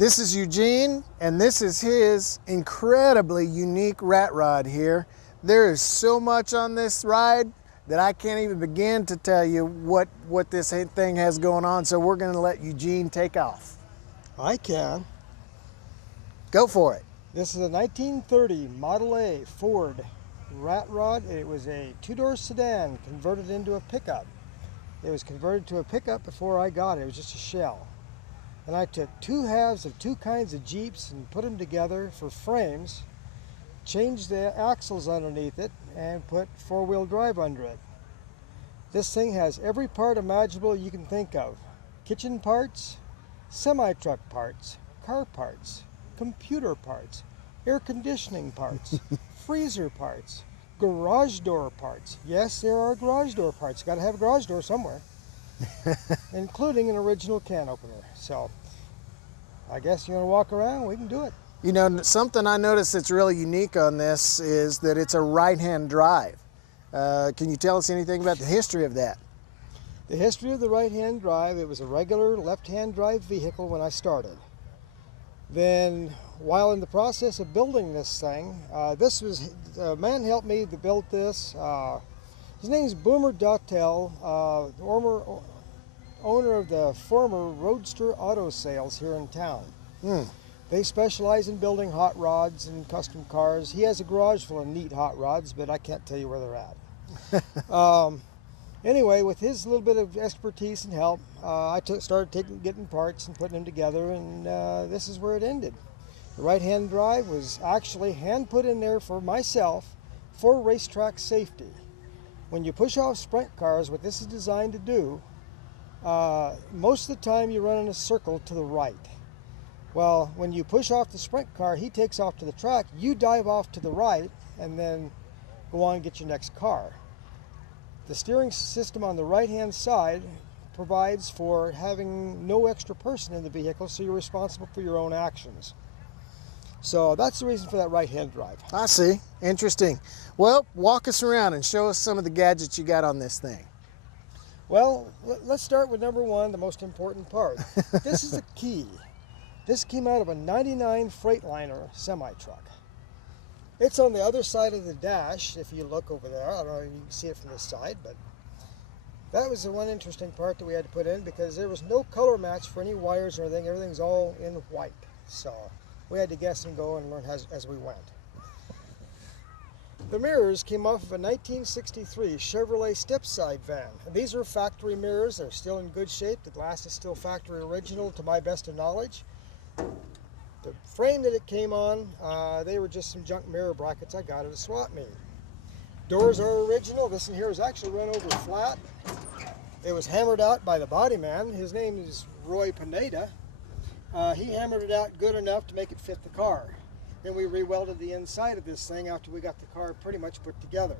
This is Eugene, and this is his incredibly unique rat rod here. There is so much on this ride that I can't even begin to tell you what this thing has going on, so we're going to let Eugene take off. I can. Go for it. This is a 1930 Model A Ford rat rod. It was a two-door sedan converted into a pickup. It was converted to a pickup before I got it. It was just a shell. And I took two halves of two kinds of Jeeps and put them together for frames, changed the axles underneath it, and put four-wheel drive under it. This thing has every part imaginable you can think of. Kitchen parts, semi-truck parts, car parts, computer parts, air conditioning parts, freezer parts, garage door parts. Yes, there are garage door parts. Got to have a garage door somewhere. Including an original can opener. So I guess you want to walk around, we can do it. You know, something I noticed that's really unique on this is that it's a right-hand drive. Can you tell us anything about the history of that? The history of the right-hand drive, it was a regular left-hand drive vehicle when I started. Then, while in the process of building this thing, a man helped me to build this. His name is Boomer Dottel, owner of the former Roadster Auto Sales here in town. They specialize in building hot rods and custom cars. He has a garage full of neat hot rods, but I can't tell you where they're at. Anyway, with his little bit of expertise and help, I started getting parts and putting them together, and this is where it ended. The right-hand drive was actually hand put in there for myself for racetrack safety. When you push off sprint cars, what this is designed to do, most of the time you run in a circle to the right. Well, when you push off the sprint car, he takes off to the track, you dive off to the right, and then go on and get your next car. The steering system on the right-hand side provides for having no extra person in the vehicle, so you're responsible for your own actions. So that's the reason for that right-hand drive. I see. Interesting. Well, walk us around and show us some of the gadgets you got on this thing. Well, let's start with number one, the most important part. This is the key. This came out of a 99 Freightliner semi-truck. It's on the other side of the dash, if you look over there. I don't know if you can see it from this side, but that was the one interesting part that we had to put in because there was no color match for any wires or anything. Everything's all in white. So we had to guess and go and learn as we went. The mirrors came off of a 1963 Chevrolet step-side van. And these are factory mirrors. They're still in good shape. The glass is still factory original to my best of knowledge. The frame that it came on, they were just some junk mirror brackets I got at a swap meet. Doors are original. This in here was actually run over flat. It was hammered out by the body man. His name is Roy Pineda. He hammered it out good enough to make it fit the car. Then we re-welded the inside of this thing after we got the car pretty much put together.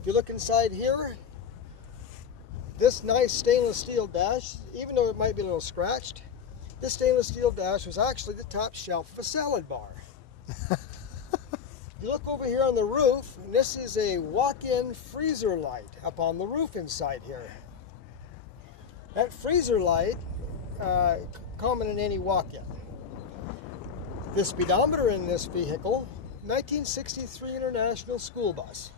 If you look inside here, this nice stainless steel dash, even though it might be a little scratched, this stainless steel dash was actually the top shelf of a salad bar. You look over here on the roof, and this is a walk-in freezer light up on the roof inside here. That freezer light, common in any walk-in. The speedometer in this vehicle, 1963 International School Bus.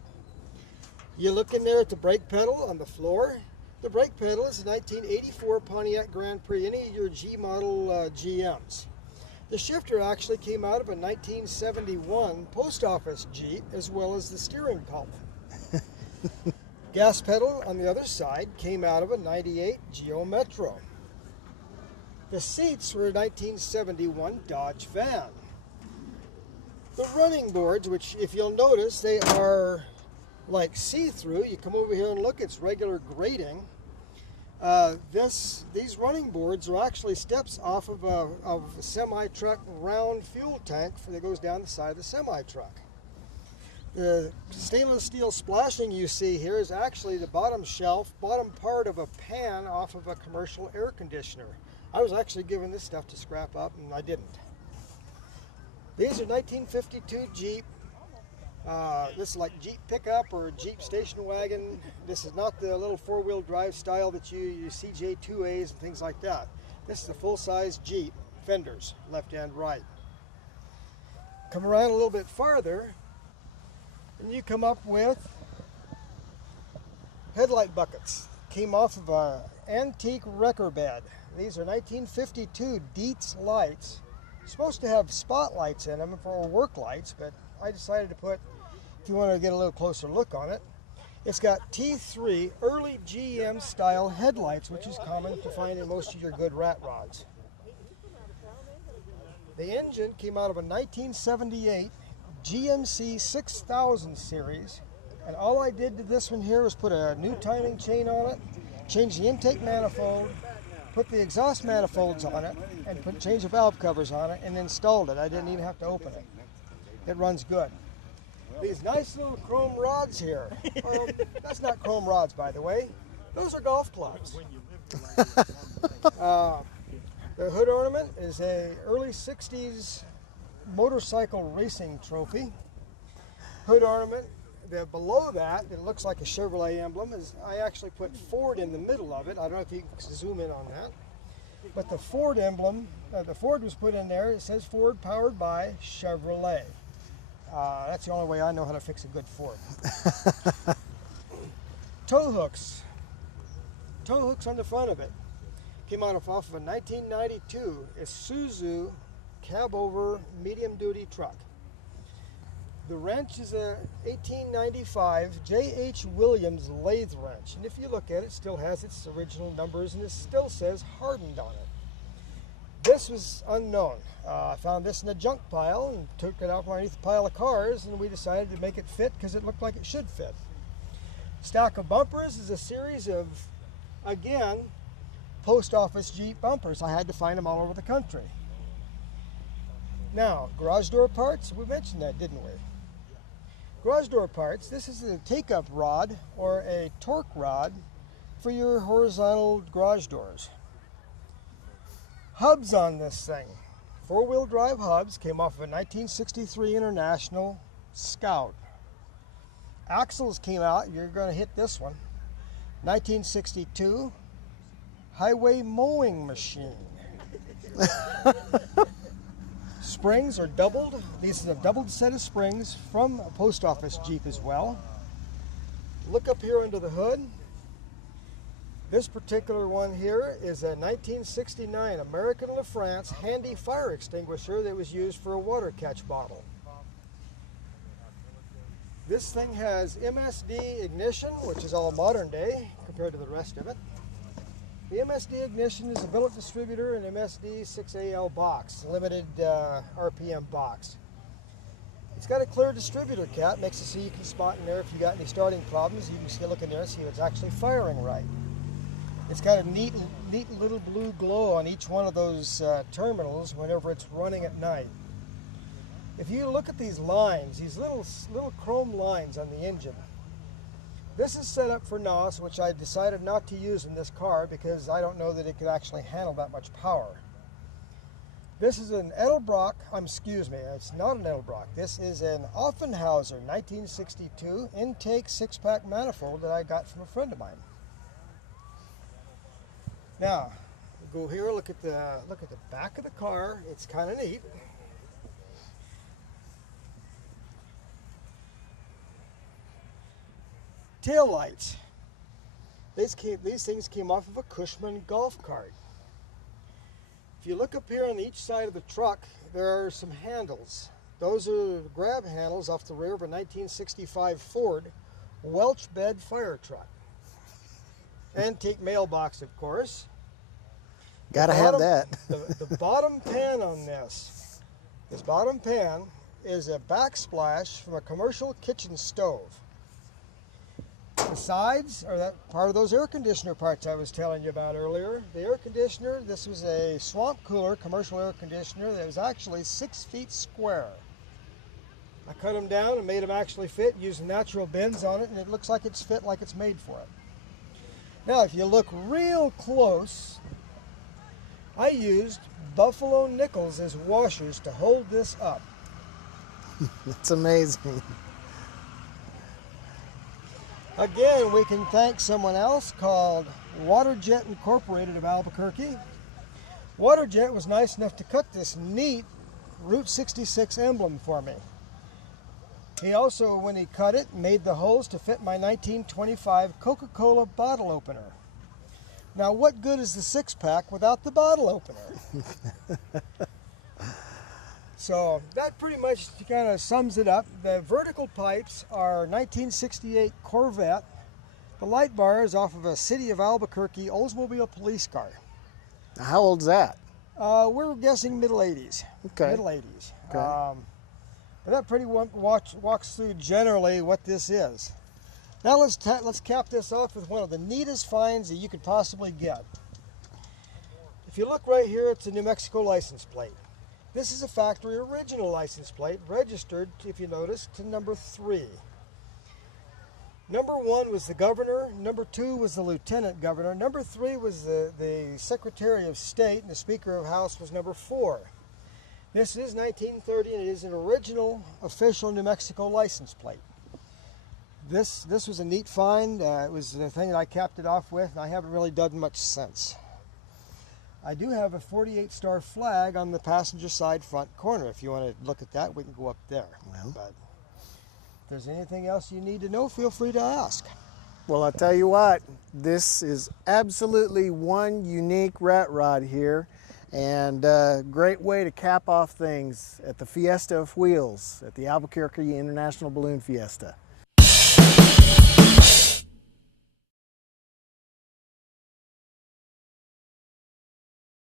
You look in there at the brake pedal on the floor. The brake pedal is a 1984 Pontiac Grand Prix, any of your G model GMs. The shifter actually came out of a 1971 post office Jeep, as well as the steering column. Gas pedal on the other side came out of a 98 Geo Metro. The seats were a 1971 Dodge van. The running boards, which if you'll notice, they are like see-through. You come over here and look, it's regular grating. These running boards are actually steps off of a semi-truck round fuel tank that goes down the side of the semi-truck. The stainless steel splashing you see here is actually the bottom part of a pan off of a commercial air conditioner. I was actually given this stuff to scrap up, and I didn't. These are 1952 Jeep. This is like Jeep pickup or Jeep station wagon. This is not the little four-wheel drive style that you see J2As and things like that. This is a full-size Jeep, fenders, left and right. Come around a little bit farther, and you come up with headlight buckets. Came off of an antique wrecker bed. These are 1952 Dietz lights. Supposed to have spotlights in them for work lights, but I decided to put, if you want to get a little closer look on it, it's got T3 early GM style headlights, which is common to find in most of your good rat rods. The engine came out of a 1978 GMC 6000 series, and all I did to this one here was put a new timing chain on it, change the intake manifold, put the exhaust manifolds on it, and change the valve covers on it, and installed it. I didn't even have to open it. It runs good. These nice little chrome rods here. That's not chrome rods, by the way. Those are golf clubs. The hood ornament is a early 60s motorcycle racing trophy. Hood ornament, below that, it looks like a Chevrolet emblem. I actually put Ford in the middle of it. I don't know if you can zoom in on that. But the Ford emblem, the Ford was put in there. It says Ford powered by Chevrolet. That's the only way I know how to fix a good Ford. Tow hooks. Tow hooks on the front of it. Came out of off of a 1992 Isuzu cab-over medium-duty truck. The wrench is a 1895 J.H. Williams lathe wrench, and if you look at it, it still has its original numbers, and it still says hardened on it. This was unknown. I found this in a junk pile and took it out from underneath a pile of cars, and we decided to make it fit because it looked like it should fit. Stack of bumpers is a series of, again, post office Jeep bumpers. I had to find them all over the country. Now, garage door parts, we mentioned that, didn't we? Garage door parts, this is a take-up rod or a torque rod for your horizontal garage doors. Hubs on this thing. Four-wheel drive hubs came off of a 1963 International Scout. Axles came out, you're going to hit this one, 1962 highway mowing machine. Springs are doubled. This is a doubled set of springs from a post office Jeep as well. Look up here under the hood. This particular one here is a 1969 American LaFrance handy fire extinguisher that was used for a water catch bottle. This thing has MSD ignition, which is all modern day compared to the rest of it. The MSD ignition is a billet distributor and MSD 6AL box, limited RPM box. It's got a clear distributor cap, makes it so you can spot in there if you got any starting problems. You can see, look in there and see if it's actually firing right. It's got a neat little blue glow on each one of those terminals whenever it's running at night. If you look at these lines, these little chrome lines on the engine, this is set up for NOS, which I decided not to use in this car because I don't know that it could actually handle that much power. This is an Edelbrock, excuse me, it's not an Edelbrock. This is an Offenhauser 1962 intake 6-pack manifold that I got from a friend of mine. Now, we go here, look at the back of the car. It's kind of neat. Tail lights. These things came off of a Cushman golf cart. If you look up here on each side of the truck, there are some handles. Those are grab handles off the rear of a 1965 Ford Welch bed fire truck. Antique mailbox, of course. Gotta have that. The bottom pan on this bottom pan is a backsplash from a commercial kitchen stove. The sides are that part of those air conditioner parts I was telling you about earlier. The air conditioner, this was a swamp cooler commercial air conditioner that was actually 6 feet square. I cut them down and made them actually fit using natural bends on it, and it looks like it's fit like it's made for it. Now, if you look real close, I used buffalo nickels as washers to hold this up. That's amazing. Again, we can thank someone else called Waterjet Incorporated of Albuquerque. Waterjet was nice enough to cut this neat Route 66 emblem for me. He also, when he cut it, made the holes to fit my 1925 Coca-Cola bottle opener. Now, what good is the six-pack without the bottle opener? So that pretty much kind of sums it up. The vertical pipes are 1968 Corvette. The light bar is off of a City of Albuquerque Oldsmobile police car. How old's that? We're guessing middle 80s. Okay. Middle 80s. Okay. But that pretty walks through generally what this is. Now let's cap this off with one of the neatest finds that you could possibly get. If you look right here, it's a New Mexico license plate. This is a factory original license plate, registered, if you notice, to number 3. Number 1 was the governor, number 2 was the lieutenant governor, number 3 was the Secretary of State, and the Speaker of House was number 4. This is 1930, and it is an original official New Mexico license plate. This was a neat find. It was the thing that I capped it off with, and I haven't really done much since. I do have a 48-star flag on the passenger side front corner. If you want to look at that, we can go up there. Well. But if there's anything else you need to know, feel free to ask. Well, I'll tell you what, this is absolutely one unique rat rod here, and a great way to cap off things at the Fiesta of Wheels at the Albuquerque International Balloon Fiesta.